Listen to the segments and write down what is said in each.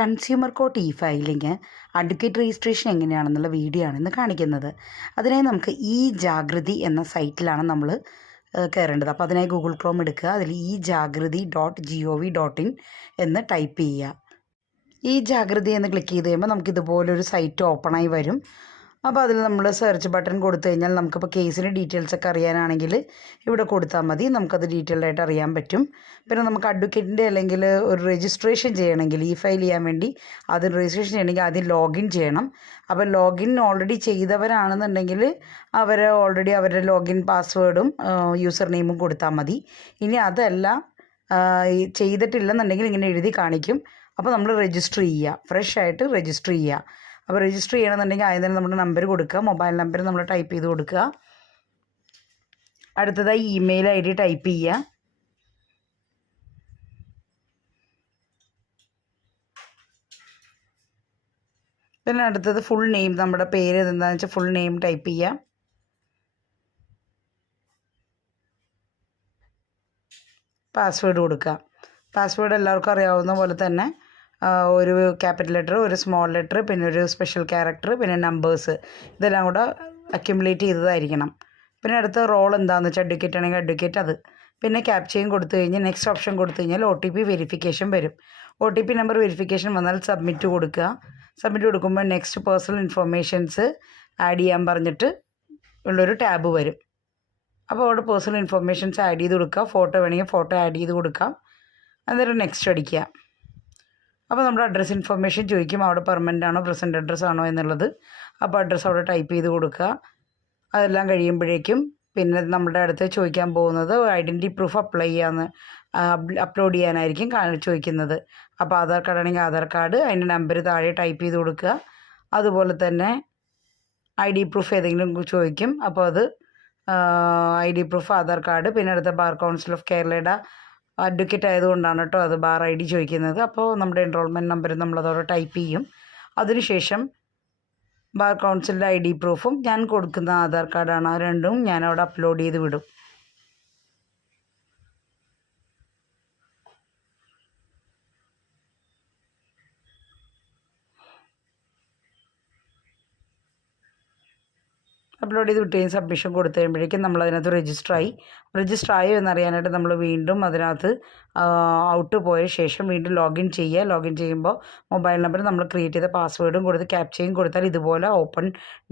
Consumer court filing advocate registration എങ്ങനെയാണെന്നുള്ള video ആണ് ഇന്ന് കാണിക്കുന്നത്. അതിനായി നമുക്ക് ഈ ജാഗൃതി എന്ന സൈറ്റിലാണ് നമ്മൾ കയറേണ്ടത്. അപ്പോൾ അതിനായി ഗൂഗിൾ ക്രോം എടുക്കുക. അതിൽ ഈ ജാഗൃതി .gov.in എന്ന് ടൈപ്പ് ചെയ്യുക. ഈ ജാഗൃതി എന്ന് ക്ലിക്ക് ചെയ്ത് കഴിയുമ്പോൾ നമുക്കിതുപോലൊരു സൈറ്റ് ഓപ്പണായി വരും. അപ്പോൾ അതിൽ നമ്മൾ സെർച്ച് ബട്ടൺ കൊടുത്തു കഴിഞ്ഞാൽ നമുക്കിപ്പോൾ കേസിൻ്റെ ഡീറ്റെയിൽസൊക്കെ അറിയാനാണെങ്കിൽ ഇവിടെ കൊടുത്താൽ മതി. നമുക്കത് ഡീറ്റെയിൽഡായിട്ട് അറിയാൻ പറ്റും. പിന്നെ നമുക്ക് അഡ്വക്കേറ്റിൻ്റെ അല്ലെങ്കിൽ ഒരു രജിസ്ട്രേഷൻ ചെയ്യണമെങ്കിൽ ഫയൽ ചെയ്യാൻ വേണ്ടി അതിന് രജിസ്ട്രേഷൻ ചെയ്യണമെങ്കിൽ ആദ്യം ലോഗിൻ ചെയ്യണം. അപ്പോൾ ലോഗിൻ ഓൾറെഡി ചെയ്തവരാണെന്നുണ്ടെങ്കിൽ ഓൾറെഡി അവരുടെ ലോഗിൻ പാസ്വേഡും യൂസർ നെയിമും കൊടുത്താൽ മതി. ഇനി അതല്ല ചെയ്തിട്ടില്ലെന്നുണ്ടെങ്കിൽ ഇങ്ങനെ എഴുതി കാണിക്കും. അപ്പോൾ നമ്മൾ രജിസ്റ്റർ ചെയ്യുക, ഫ്രഷ് ആയിട്ട് രജിസ്റ്റർ ചെയ്യുക. അപ്പോൾ രജിസ്റ്റർ ചെയ്യണമെന്നുണ്ടെങ്കിൽ ആദ്യം തന്നെ നമ്മുടെ നമ്പർ കൊടുക്കുക, മൊബൈൽ നമ്പർ നമ്മൾ ടൈപ്പ് ചെയ്ത് കൊടുക്കുക. അടുത്തതായി ഇമെയിൽ ID ടൈപ്പ് ചെയ്യുക. പിന്നെ അടുത്തത് ഫുൾ നെയിം, നമ്മുടെ പേര് എന്താണെന്ന് വെച്ചാൽ ഫുൾ നെയിം ടൈപ്പ് ചെയ്യുക. പാസ്വേഡ് കൊടുക്കുക. പാസ്വേഡ് എല്ലാവർക്കും അറിയാവുന്ന പോലെ തന്നെ ഒരു ക്യാപിറ്റൽ ലെറ്റർ, ഒരു സ്മോൾ ലെറ്റർ, പിന്നെ ഒരു സ്പെഷ്യൽ ക്യാരക്ടർ, പിന്നെ നമ്പേഴ്സ്, ഇതെല്ലാം കൂടെ അക്യുമുലേറ്റ് ചെയ്തതായിരിക്കണം. പിന്നെ അടുത്ത റോൾ എന്താണെന്ന് വെച്ചാൽ അഡ്വക്കേറ്റ് ആണെങ്കിൽ അഡ്വക്കേറ്റ്, അത് പിന്നെ ക്യാപ്ചയും കൊടുത്തു കഴിഞ്ഞാൽ നെക്സ്റ്റ് ഓപ്ഷൻ കൊടുത്തു കഴിഞ്ഞാൽ OTP വെരിഫിക്കേഷൻ വരും. OTP നമ്പർ വെരിഫിക്കേഷൻ വന്നാൽ സബ്മിറ്റ് കൊടുക്കുക. സബ്മിറ്റ് കൊടുക്കുമ്പോൾ നെക്സ്റ്റ് പേഴ്സണൽ ഇൻഫർമേഷൻസ് ആഡ് ചെയ്യാൻ പറഞ്ഞിട്ട് ഉള്ളൊരു ടാബ് വരും. അപ്പോൾ അവിടെ പേഴ്സണൽ ഇൻഫർമേഷൻസ് ആഡ് ചെയ്ത് കൊടുക്കുക. ഫോട്ടോ വേണമെങ്കിൽ ഫോട്ടോ ആഡ് ചെയ്ത് കൊടുക്കാം. അന്നേരം നെക്സ്റ്റ് അടിക്കുക. അപ്പോൾ നമ്മുടെ അഡ്രസ്സ് ഇൻഫർമേഷൻ ചോദിക്കും, അവിടെ പെർമനൻ്റ് ആണോ പ്രസൻറ്റ് അഡ്രസ്സ് ആണോ എന്നുള്ളത്. അപ്പോൾ അഡ്രസ്സ് അവിടെ ടൈപ്പ് ചെയ്ത് കൊടുക്കുക. അതെല്ലാം കഴിയുമ്പോഴേക്കും പിന്നെ നമ്മുടെ അടുത്ത് ചോദിക്കാൻ പോകുന്നത് ഐഡൻറ്റിറ്റി പ്രൂഫ് അപ്ലോഡ് ചെയ്യാനായിരിക്കും ചോദിക്കുന്നത്. അപ്പോൾ ആധാർ കാർഡ് ആണെങ്കിൽ ആധാർ കാർഡ്, അതിൻ്റെ നമ്പർ താഴെ ടൈപ്പ് ചെയ്ത് കൊടുക്കുക. അതുപോലെ തന്നെ ID പ്രൂഫ് ഏതെങ്കിലും ചോദിക്കും. അപ്പോൾ അത് ID പ്രൂഫ്, ആധാർ കാർഡ്, പിന്നെ അടുത്ത ബാർ കൗൺസിൽ ഓഫ് കേരളയുടെ അഡ്വക്കേറ്റ് ആയതുകൊണ്ടാണ് കേട്ടോ അത് ബാർ ID ചോദിക്കുന്നത്. അപ്പോൾ നമ്മുടെ എൻറോൾമെൻറ്റ് നമ്പർ നമ്മളതവിടെ ടൈപ്പ് ചെയ്യും. അതിനുശേഷം ബാർ കൗൺസിലിൻ്റെ ID പ്രൂഫും ഞാൻ കൊടുക്കുന്ന ആധാർ കാർഡാണ്, രണ്ടും ഞാനവിടെ അപ്ലോഡ് ചെയ്ത് വിടും. അപ്ലോഡ് ചെയ്ത് വിട്ട് കഴിഞ്ഞ് സബ്മിഷൻ കൊടുത്തു കഴിയുമ്പോഴേക്കും നമ്മളതിനകത്ത് രജിസ്റ്റർ ആയോ എന്നറിയാനായിട്ട് നമ്മൾ വീണ്ടും അതിനകത്ത് ഔട്ട് പോയ ശേഷം വീണ്ടും ലോഗിൻ ചെയ്യുക. ലോഗിൻ ചെയ്യുമ്പോൾ മൊബൈൽ നമ്പർ നമ്മൾ ക്രിയേറ്റ് ചെയ്ത പാസ്വേഡും കൊടുത്ത് ക്യാപ്ചയും കൊടുത്താൽ ഇതുപോലെ ഓപ്പൺ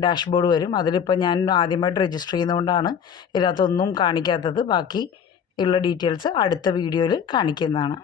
ഡാഷ്ബോർഡ് വരും. അതിലിപ്പോൾ ഞാൻ ആദ്യമായിട്ട് രജിസ്റ്റർ ചെയ്യുന്നതുകൊണ്ടാണ് ഇതിനകത്തൊന്നും കാണിക്കാത്തത്. ബാക്കി ഉള്ള ഡീറ്റെയിൽസ് അടുത്ത വീഡിയോയിൽ കാണിക്കുന്നതാണ്.